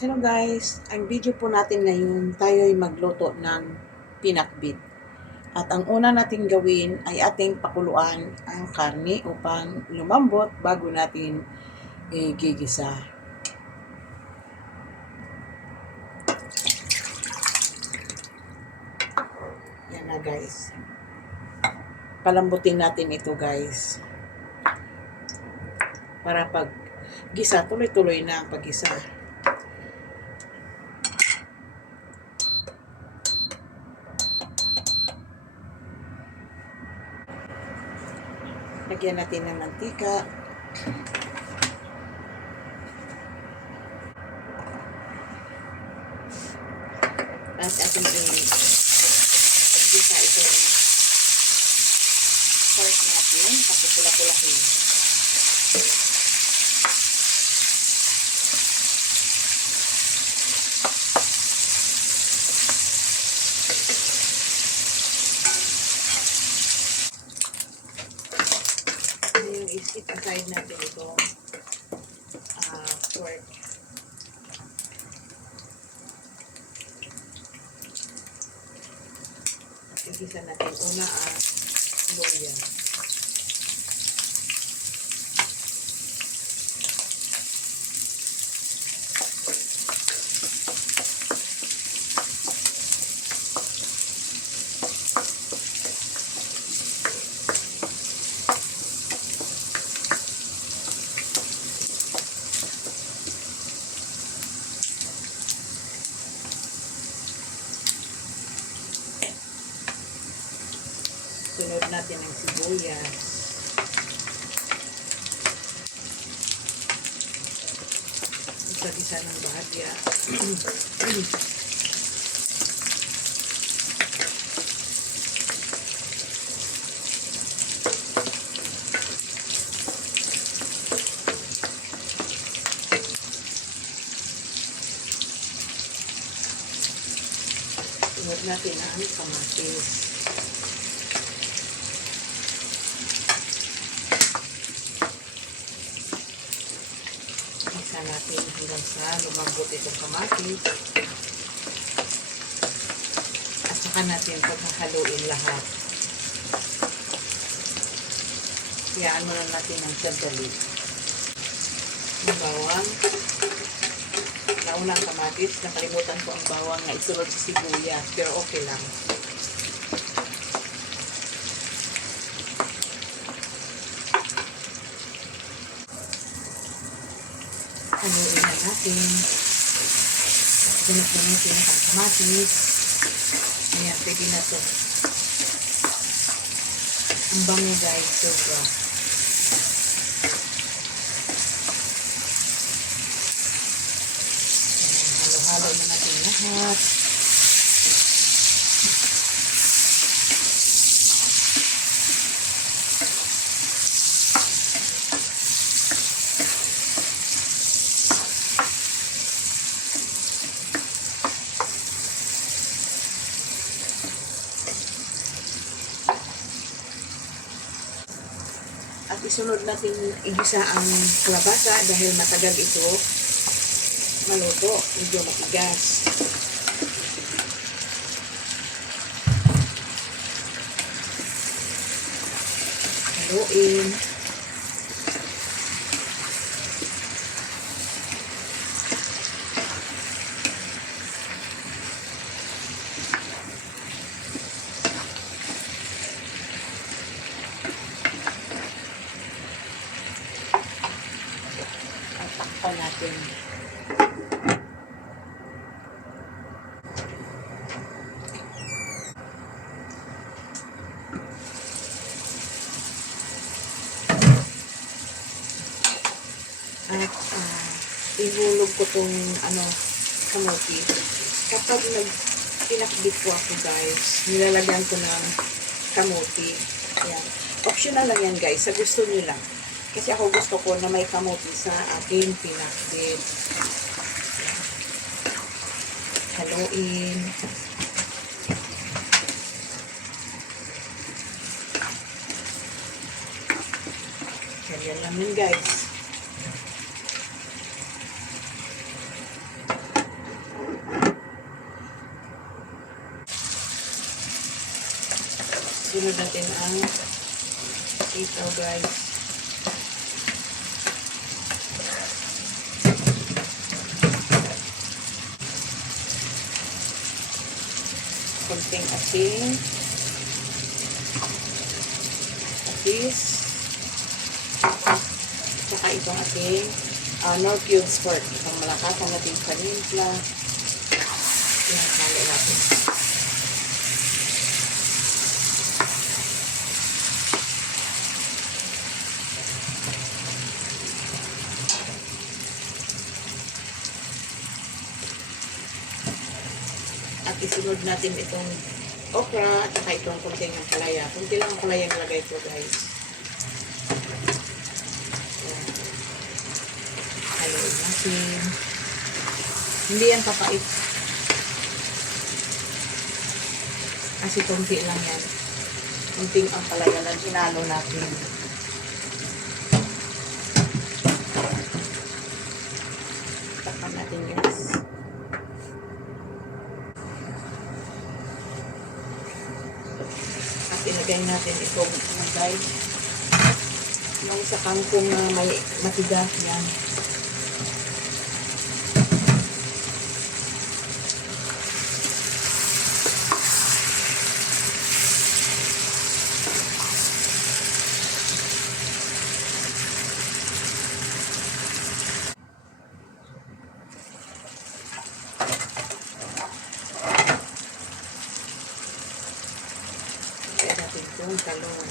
Hello guys, ang video po natin ngayon, tayo ay magluto ng pinakbit. At ang una nating gawin ay ating pakuluan ang karne upang lumambot bago natin gigisa. Yan na guys. Palambutin natin ito guys. Para pag gisa, tuloy-tuloy na ang paggisa. Lagyan natin ng mantika. At ating gisa itong pork natin. Kapupula-pulahin. I-skip aside natin itong pork. Igisa natin una ang luya. Sunod natin ang sibuyas. Isa-isa ng bahagya. Sunod natin ang kamatis. Isa natin hanggang sa lumambot itong kamatis. At saka natin paghahaluin lahat. Hayaan mo lang natin ng sandali. Ang bawang. Nauna ang kamatis. Nakalimutan ko ang bawang na isunod sa sibuyas. Pero okay lang. Haluin na natin. Sunod na natin ang kamatis. Ayan, pwede na ito. Ang bango guys, sobra. Halo-halo na natin lahat. At isunod natin igisa ang kalabasa dahil matagal ito maluto, medyo matigas. Haluin. Takpan natin. At ihulog ko tong kamote. Kapag pinakbit ko ako guys, nilalagyan ko ng kamote. Ayan. Optional lang yan guys, sa gusto nyo lang. Kasi ako gusto ko na may kamote sa aking pinakbit. Haluin. Ganyan lang yun guys. Sunod natin ang sitaw, guys. Konting asin. Atis. Saka itong ating no cubes pork. Itong malakas ang ating panimpla. Yan, halo natin. At isunod natin itong okra at saka itong konting ng palaya. Kunti lang ang palaya nalagay ko, guys. Yan. Haluin natin. Hindi yan papait. Kasi konti lang yan. Kunting ang palaya lang hinalo natin. Takpan natin, guys. At ilagay natin itong guys. Yung sa kangkong na may matigas yan. Ilagay natin itong talong.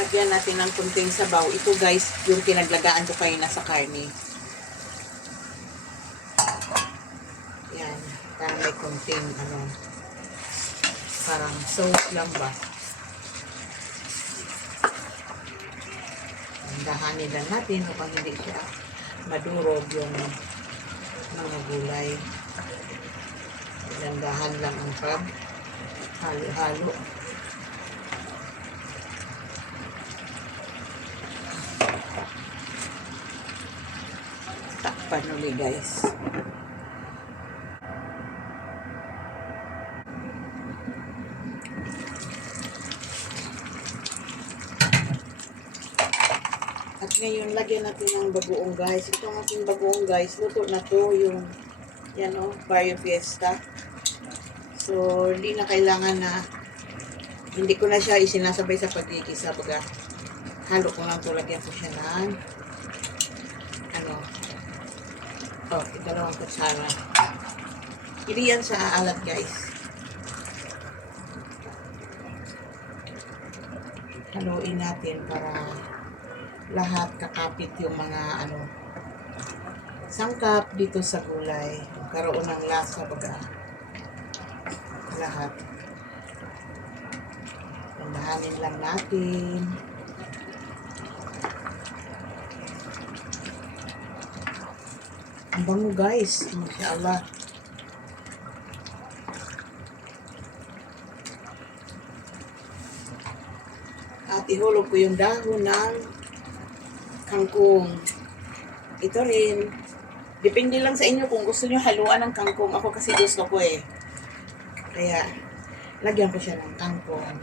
Lagyan natin ng kunting sabaw. Ito, guys, yung pinaglagaan ko kayo na sa karne. Yan. Parang may kunting, parang sauce lang ba. Dahanin lang natin upang hindi siya madurog yung mga gulay. Dahan lang ang pag halo-halo. Takpan ulit, guys. At ngayon, lagyan natin ng bagoong, guys. Itong ating bagoong, guys, luto na to yung, yan o, Barrio Fiesta. So, hindi na kailangan na, hindi ko na siya isinasabay sa pagkikisa. Baga, halo ko lang to, lagyan ko siya ng, dalawang kutsara. Hindi yan sa alat, guys. Haluin natin para lahat kakapit yung mga sangkap dito sa gulay. Karoon ng lasa baga. Lahat. Tandahanin lang natin. Ang bango, guys. Mashallah. At ihulog ko yung dahon ng kangkong. Ito rin. Depende lang sa inyo kung gusto nyo haluan ng kangkong. Ako kasi gusto ko eh. Kaya, lagyan ko siya ng kangkong.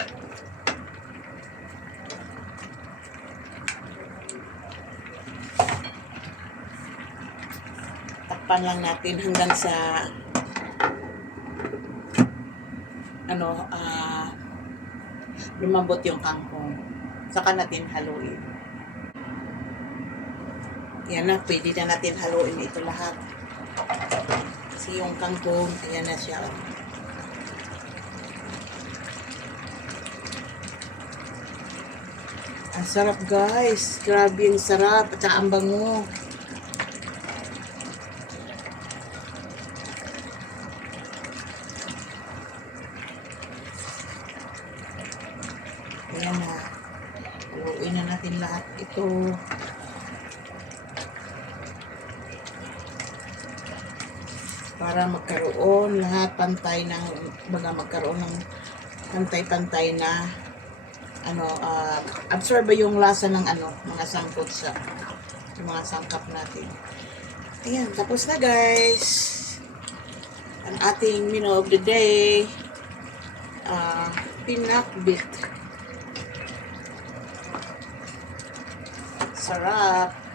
Takpan lang natin hanggang sa lumambot yung kangkong. Saka natin haluin. Yan na, pwede na natin haluin ito lahat. Kasi yung kangkong, ayan na siya. Ang sarap guys. Grabe yung sarap. At saka ang bango. Ayan na. Haluin na natin lahat ito. Para magkaroon lahat pantay ng, magkaroon ng pantay-pantay na absorb yung lasa ng mga sangkot sa mga sangkap natin. Ayan, tapos na guys. Ang ating menu of the day, pinakbit. Sarap.